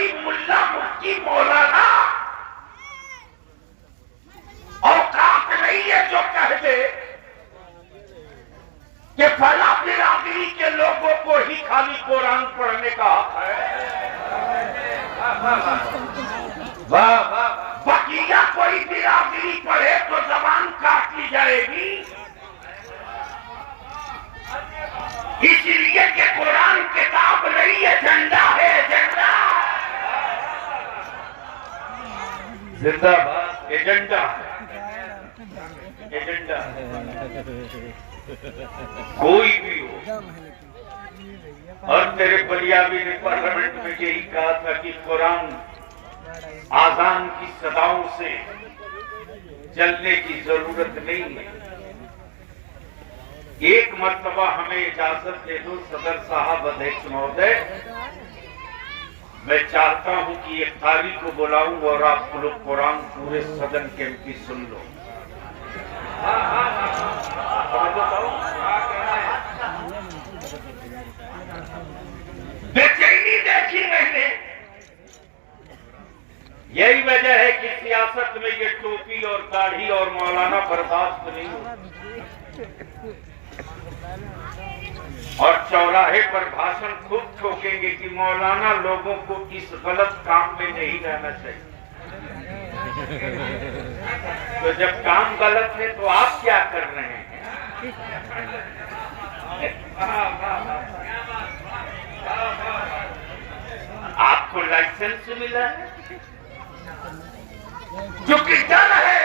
कोई मुल्ला मुफ्ती मौलाना औकात नहीं है जो कह दे कि फला बिरादरी के लोगों को ही खाली कुरान पढ़ने का हक है। वाह वाह, बकिया कोई बिरादरी पढ़े तो जबान काट ली जाएगी, इसलिए कि कुरान किताब नहीं है, झंडा है, झंडा जिंदाबाद, एजेंडा एजेंडा। कोई भी हो, और तेरे बलियाबी ने पार्लियामेंट में यही कहा था कि कुरान आजान की सदाओं से जलने की जरूरत नहीं है। एक मर्तबा हमें इजाजत दे दो सदर साहब, अध्यक्ष महोदय, मैं चाहता हूं कि एक कारी को बुलाऊं और आप लोग कुरान पूरे सदन के एमपी सुन लो। बेचैनी देखी मैंने, यही वजह है कि सियासत में ये टोपी और दाढ़ी और मौलाना बर्दाश्त नहीं होती, और चौराहे पर भाषण खूब ठोकेंगे कि मौलाना लोगों को इस गलत काम में नहीं रहना चाहिए। तो जब काम गलत है तो आप क्या कर रहे हैं? आपको लाइसेंस मिला है, क्योंकि डर है।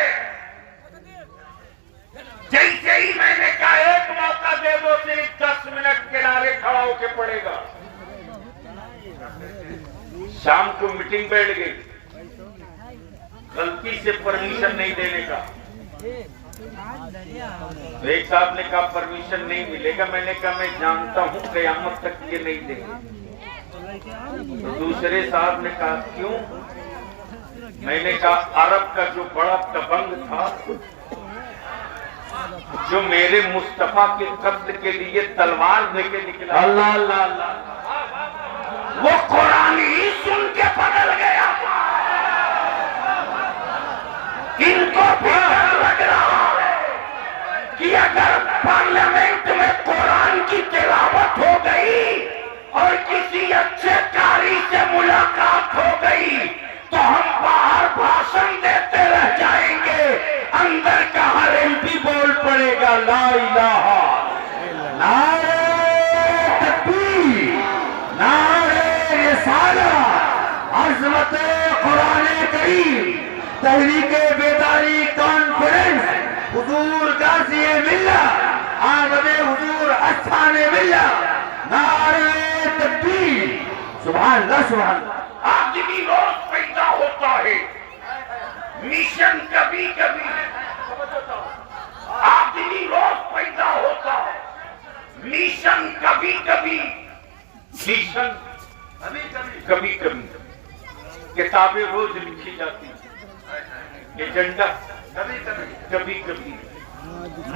जैसे ही मैंने कहा एक मौका दे दो, सिर्फ 10 मिनट किनारे खड़ा होके पड़ेगा। शाम को मीटिंग बैठ गई, गलती से परमिशन नहीं देने का, तो एक साहब ने कहा परमिशन नहीं मिलेगा। मैंने कहा मैं जानता हूं कयामत तक ये नहीं देंगे। तो दूसरे साहब ने कहा क्यों? मैंने कहा अरब का जो बड़ा दबंग था, जो मेरे मुस्तफा के कत्ल के लिए तलवार लेके निकला, अल्लाह अल्लाह अल्लाह, वो कुरान ही सुन के बदल गया था। इनको भी डर लग रहा है कि अगर पार्लियामेंट में कुरान की तिलावत हो गई और किसी अच्छे कारी से मुलाकात हो गई तो हम बाहर भाषण देते रह जाएंगे, अंदर का हर एमपी बोल पड़ेगा ला इलाहा, नारे तकबीर, नारे रिसालत, अज़मते कुरान करीम, तहरीके बेदारी कॉन्फ्रेंस, हुजूर गाज़ी मिल्लत, आमदे हुजूर अस्थाने मिल्लत, नारे तकबीर, सुभान अल्लाह सुभान अल्लाह। आदमी रोज पैदा होता है, मिशन कभी कभी, आदमी रोज पैदा होता है, मिशन कभी कभी, मिशन कभी कभी, किताबें रोज लिखी जाती, एजेंडा कभी कभी,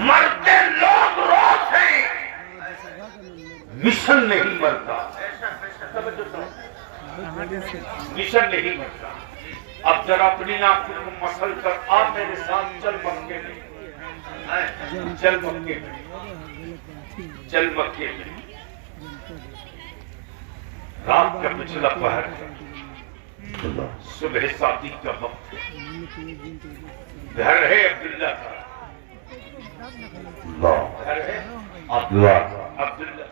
मरते लोग रोज हैं, मिशन नहीं मरता, मिशन नहीं मरता। अब जरा अपनी आंखों को मसल कर आ मेरे साथ, चल मक्के में, चल मक्के में, चल मक्के में। रात का पिछला पहर, सुबह शादी का वक्त, घर है अब्दुल्ला का, घर है अब्दुल्ला,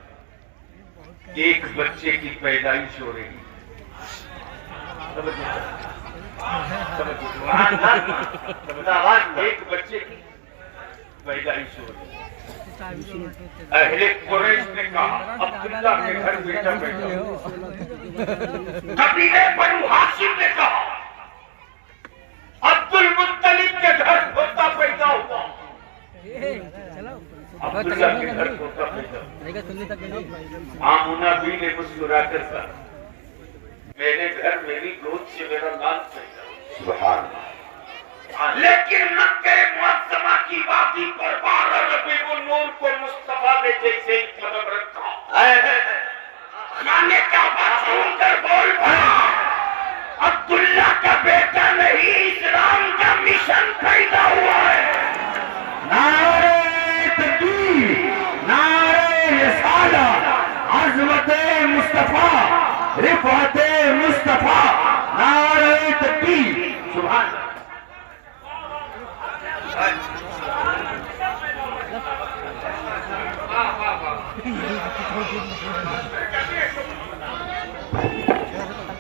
एक बच्चे की पैदाइश हो रही, एक बच्चे की पैदाइश हो रही। अहले कुरैश ने कहा अब्दुल्ला के घर बेटा पैदा हुआ। कबीले बनु हाशिम ने कहा अब्दुल मुत्तलिब के घर पोता पैदा हुआ। अब्दुल्ला के घर पोता पैदा हुआ। आमुना भी ने मुस्कुराकर कहा मेरे घर मेरी गोद से मेरा लाल पैदा हुआ। सुभान अल्लाह। लेकिन मक्के मुअज़्ज़मा की वादी पर 12 रबीउल नूर को मुस्तफा ने जैसे ही कदम रखा, खाने का बात सुनकर बोल पड़ा रिफ़अत मुस्तफा नारे तकबीर। सुभान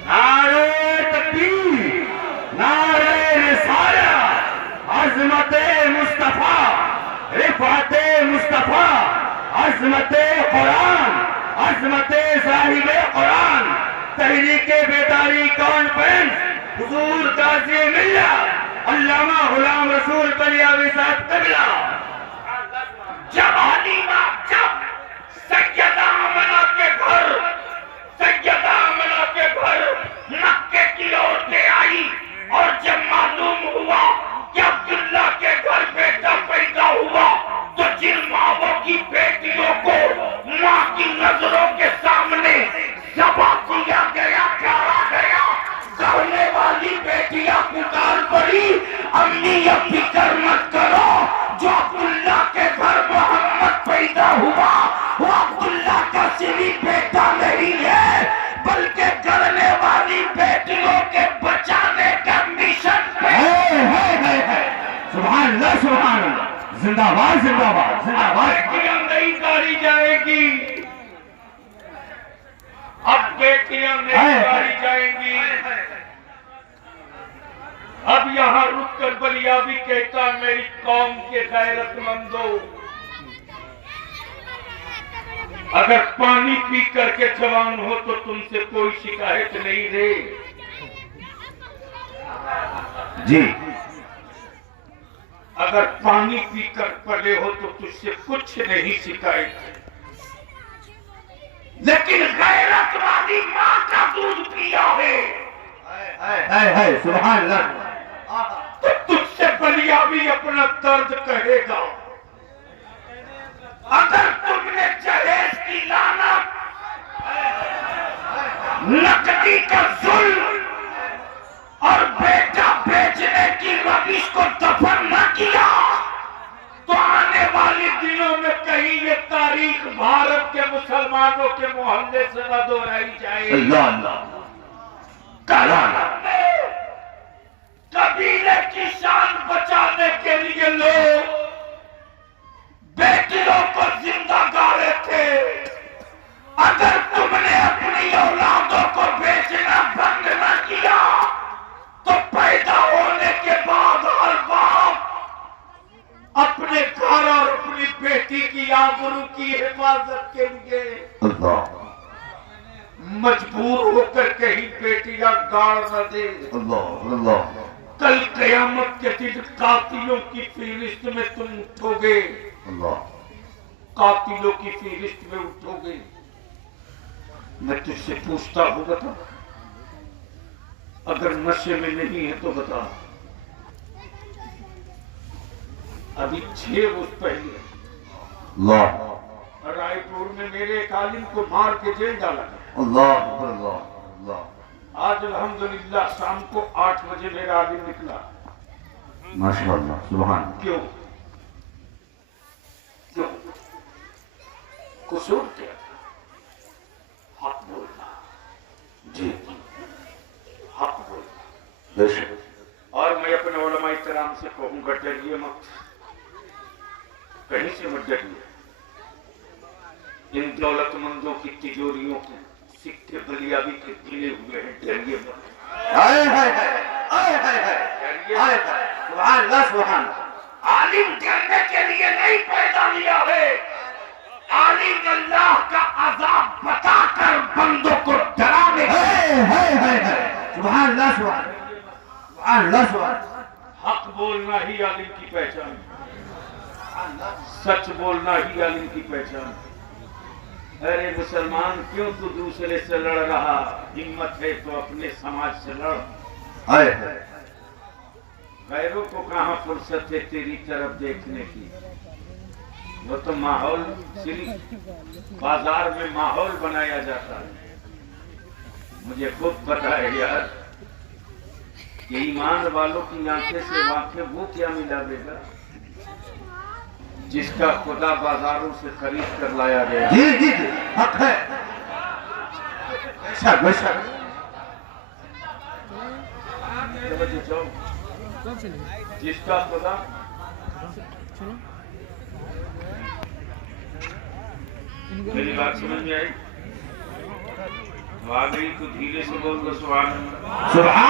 नारे तकबीर, नारे रिसालत, अज़मत मुस्तफा, रिफ़अत मुस्तफा, अज़मत कुरान, अज़मत साहिब कुरान, तहरीक बेदारी कॉन्फ्रेंस, हुजूर गाज़ी मिल्लत अल्लामा गुलाम रसूल बलियावी साहब क़िबला। जब हलीमा जब सैयदा आमना के घर, सैयदा आमना के घर मक्के की ओर से आई और जब मालूम हुआ कि अब्दुल्ला के घर बेटा पैदा हुआ, तो जिन माँओं की बेटियों को माँ की नजरों के सामने ज़बह किया गया, गाड़ा गया, करने वाली बेटियां पुकार पड़ी, अम्मी अब फिक्र मत करो, जो अब्दुल्ला के घर मोहम्मद पैदा हुआ वो अब्दुल्ला का सिर्फ बेटा नहीं है, बल्कि करने वाली बेटियों के बचाने का मिशन पे है। सुभान अल्लाह, सुभान अल्लाह, जिंदाबाद जिंदाबाद जिंदाबाद। बेटियां नहीं गाड़ी जाएगी, अब बेटियां नहीं गाड़ी जाएंगी। अब यहाँ रुक कर बलियावी कहता, मेरी कौम के गैरतमंदों, अगर पानी पी करके जवान हो तो तुमसे कोई शिकायत नहीं रे जी, अगर पानी पीकर पड़े हो तो तुझसे कुछ नहीं शिकायत है, लेकिन गैरत वाली माँ का दूध पिया है सुभान अल्लाह, तो तुझसे बलियावी अपना दर्द कहेगा। अगर तुमने जहेज की लानत, नकदी का जुल्म और बेटा बेचने की रविश को दफन न किया, तो आने वाले दिनों में कहीं ये तारीख भारत के मुसलमानों के मोहल्ले से न दोहराई जाएगी। कबीले की शान बचाने के लिए लोग बेटियों को जिंदा गाड़े थे। अगर तुमने अपनी औलादों को बेचना बंद न किया, तो पैदा होने के बाद हर बाप अपने घर और अपनी बेटी की आबरू की हिफाजत के लिए मजबूर होकर कहीं बेटियां गाड़ न दे। कल कयामत के दिन कातिलों की फहरिस्त में तुम उठोगे, कातिलों की फहरिस्त में उठोगे। मैं तुझसे पूछता हूँ, बता, अगर नशे में नहीं है तो बता। अभी 6 रोज पहले रायपुर में मेरे एक आलिम को मार के जेल डाला गया। आज अल्हम्दुलिल्लाह शाम को 8 बजे मेरा आलिम निकला। माशाअल्लाह, सुभान। क्यों क्यों कसूर क्या? हक बोलना जी, हक बोलना बेशक। और मैं अपने उलमा इकराम से कहूँगा, डरिए मत, कहीं से मत डरिए। इन दौलतमंदों की तिजोरियों के सिक्के बलियावी के गिले हुए हैं, डरिए मत। आलिम डरने के लिए नहीं पैदा लिया है, आलिम अल्लाह का अज़ाब बताकर बंदों को डराने। सुभान अल्लाह, सुभान अल्लाह, सुभान। हक बोलना ही आलिम की पहचान, सच बोलना ही आलिम की पहचान। अरे मुसलमान, क्यों तू दूसरे से लड़ रहा? हिम्मत है तो अपने समाज से लड़। गैरों को कहाँ फुर्सत है तेरी तरफ देखने की? वो तो माहौल, सिर्फ बाजार में माहौल बनाया जाता है। मुझे खुद पता है यार, ये ईमान वालों की आंखें से वाकिफ वो क्या मिला देगा जिसका खुदा बाजारों से खरीद कर लाया गया। जी जी जी, हक है। चौक जिसका पता मेरी बात समझ में आई? तो आ गई तो धीरे से बोल दो सुभान अल्लाह।